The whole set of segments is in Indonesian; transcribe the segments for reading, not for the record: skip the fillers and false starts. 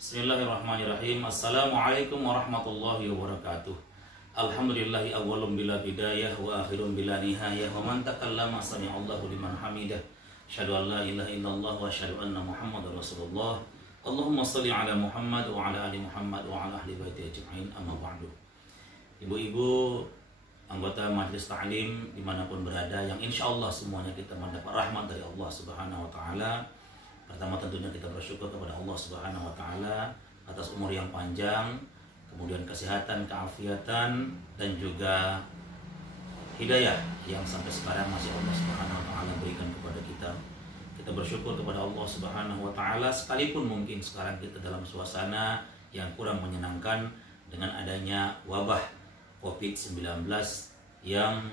Bismillahirrahmanirrahim. Assalamualaikum warahmatullahi wabarakatuh. Alhamdulillahi awwalun bila bidayah wa akhirun bila nihayah wa man takallama sami'allahu liman hamidah. Asyhadu an la ilaha illallah wa asyhadu anna Muhammadar Rasulullah. Allahumma shalli ala Muhammad wa ala ali Muhammad wa ala ahli baiti ajma'in, amma ba'du. Ibu-ibu anggota Majelis Ta'lim dimanapun berada, yang insya Allah semuanya kita mendapat rahmat dari Allah Subhanahu wa Ta'ala. Pertama tentunya kita bersyukur kepada Allah Subhanahu wa Ta'ala atas umur yang panjang, kemudian kesehatan, keafiatan, dan juga hidayah yang sampai sekarang masih Allah Subhanahu wa Ta'ala berikan kepada kita. Kita bersyukur kepada Allah Subhanahu wa Ta'ala sekalipun mungkin sekarang kita dalam suasana yang kurang menyenangkan dengan adanya wabah COVID-19 yang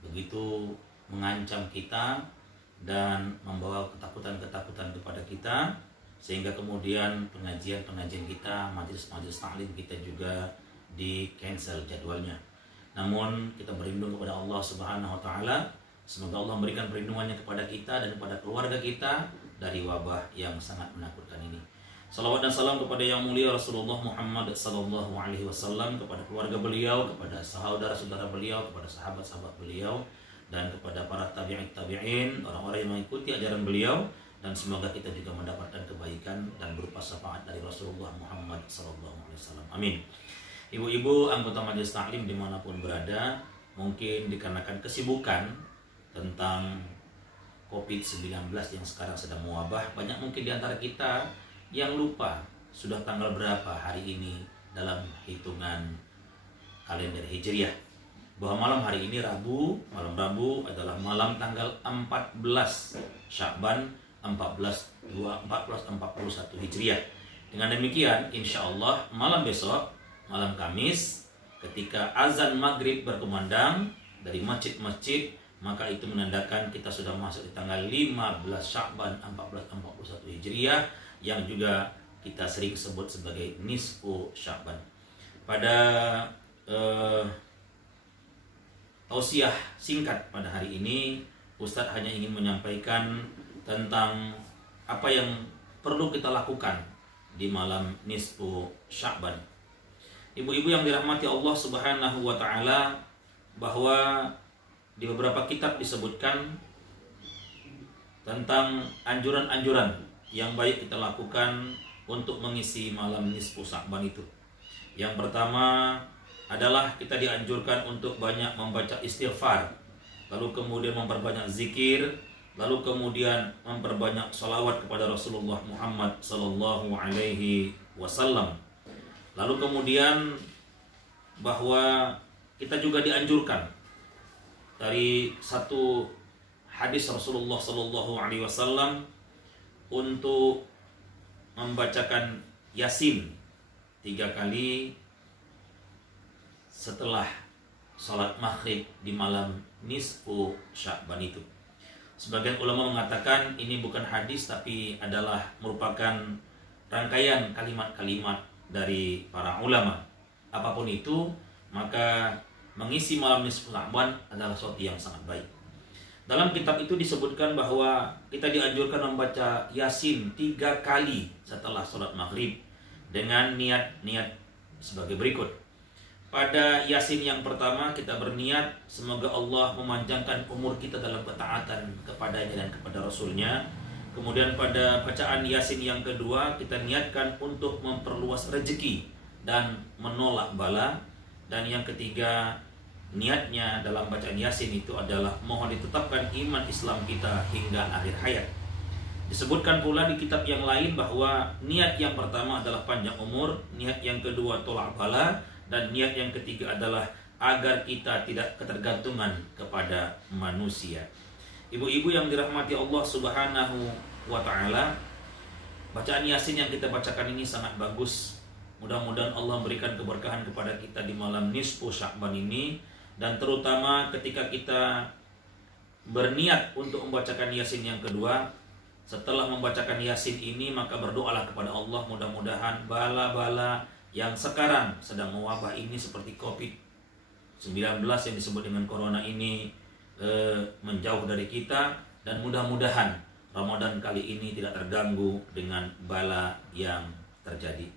begitu mengancam kita dan membawa ketakutan-ketakutan kepada kita, sehingga kemudian pengajian-pengajian kita, majelis-majelis taklim kita juga di cancel jadwalnya. Namun kita berlindung kepada Allah Subhanahu wa Ta'ala. Semoga Allah memberikan perlindungannya kepada kita dan kepada keluarga kita dari wabah yang sangat menakutkan ini. Salawat dan salam kepada yang mulia Rasulullah Muhammad sallallahu alaihi wasallam, kepada keluarga beliau, kepada saudara-saudara beliau, kepada sahabat-sahabat beliau, dan kepada para tabi'in, orang-orang yang mengikuti ajaran beliau, dan semoga kita juga mendapatkan kebaikan dan berupa syafaat dari Rasulullah Muhammad SAW. Amin. Ibu-ibu anggota Majelis Taklim dimanapun berada, mungkin dikarenakan kesibukan tentang COVID-19 yang sekarang sedang mewabah, banyak mungkin di antara kita yang lupa sudah tanggal berapa hari ini dalam hitungan kalender Hijriah, bahwa malam hari ini malam Rabu adalah malam tanggal 14 Sya'ban 1441 Hijriah. Dengan demikian, insya Allah malam besok, malam Kamis, ketika azan maghrib berkumandang dari masjid-masjid, maka itu menandakan kita sudah masuk di tanggal 15 Sya'ban 1441 Hijriah, yang juga kita sering sebut sebagai nisfu Sya'ban. Pada tausiah singkat pada hari ini, Ustadz hanya ingin menyampaikan tentang apa yang perlu kita lakukan di malam nisfu Sya'ban. Ibu-ibu yang dirahmati Allah Subhanahu wa Ta'ala, bahwa di beberapa kitab disebutkan tentang anjuran-anjuran yang baik kita lakukan untuk mengisi malam nisfu Sya'ban itu. Yang pertama adalah kita dianjurkan untuk banyak membaca istighfar, lalu kemudian memperbanyak zikir, lalu kemudian memperbanyak salawat kepada Rasulullah Muhammad sallallahu alaihi wasallam. Lalu kemudian bahwa kita juga dianjurkan dari satu hadis Rasulullah sallallahu alaihi wasallam untuk membacakan Yasin 3 kali setelah sholat maghrib di malam nisfu Sya'ban itu. Sebagian ulama mengatakan ini bukan hadis, tapi adalah merupakan rangkaian kalimat-kalimat dari para ulama. Apapun itu, maka mengisi malam nisfu Sya'ban adalah sesuatu yang sangat baik. Dalam kitab itu disebutkan bahwa kita dianjurkan membaca Yasin 3 kali setelah sholat maghrib dengan niat-niat sebagai berikut. Pada Yasin yang pertama kita berniat semoga Allah memanjangkan umur kita dalam ketaatan kepadanya dan kepada Rasulnya. Kemudian pada bacaan Yasin yang kedua kita niatkan untuk memperluas rezeki dan menolak bala. Dan yang ketiga, niatnya dalam bacaan Yasin itu adalah mohon ditetapkan iman Islam kita hingga akhir hayat. Disebutkan pula di kitab yang lain bahwa niat yang pertama adalah panjang umur, niat yang kedua tolak bala, dan niat yang ketiga adalah agar kita tidak ketergantungan kepada manusia. Ibu-ibu yang dirahmati Allah Subhanahu wa Ta'ala, bacaan Yasin yang kita bacakan ini sangat bagus. Mudah-mudahan Allah berikan keberkahan kepada kita di malam nisfu Sya'ban ini, dan terutama ketika kita berniat untuk membacakan Yasin yang kedua. Setelah membacakan Yasin ini, maka berdoalah kepada Allah, mudah-mudahan bala-bala yang sekarang sedang mewabah ini seperti COVID-19 yang disebut dengan corona ini menjauh dari kita, dan mudah-mudahan Ramadan kali ini tidak terganggu dengan bala yang terjadi.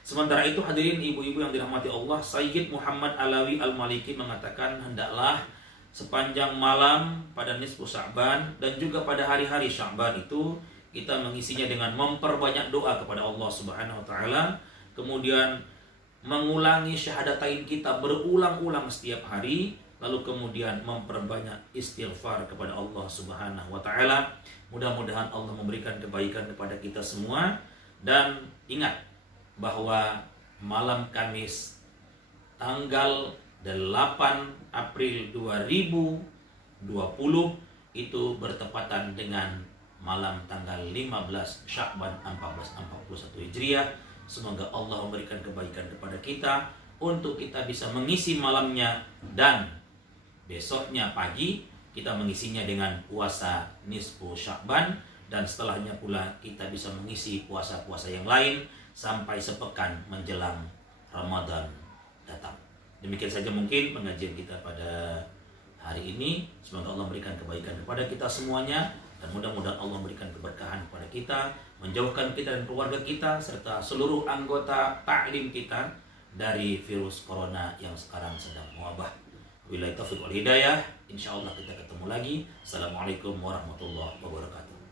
Sementara itu hadirin ibu-ibu yang dirahmati Allah, Sayyid Muhammad Alawi Al-Maliki mengatakan hendaklah sepanjang malam pada nisfu Sya'ban dan juga pada hari-hari Sya'ban itu kita mengisinya dengan memperbanyak doa kepada Allah Subhanahu wa taala, kemudian mengulangi syahadatain kita berulang-ulang setiap hari, lalu kemudian memperbanyak istighfar kepada Allah Subhanahu wa taala. Mudah-mudahan Allah memberikan kebaikan kepada kita semua. Dan ingat bahwa malam Kamis tanggal 8 April 2020 itu bertepatan dengan malam tanggal 15 Sya'ban 1441 Hijriah. Semoga Allah memberikan kebaikan kepada kita untuk kita bisa mengisi malamnya, dan besoknya pagi kita mengisinya dengan puasa nisfu Sya'ban, dan setelahnya pula kita bisa mengisi puasa-puasa yang lain sampai sepekan menjelang Ramadan datang. Demikian saja mungkin pengajian kita pada hari ini. Semoga Allah memberikan kebaikan kepada kita semuanya, dan mudah-mudahan Allah memberikan keberkahan kepada kita, menjauhkan kita dan keluarga kita serta seluruh anggota ta'lim kita dari virus corona yang sekarang sedang mewabah. Wabillahi taufiq wal hidayah. Insyaallah kita ketemu lagi. Assalamualaikum warahmatullahi wabarakatuh.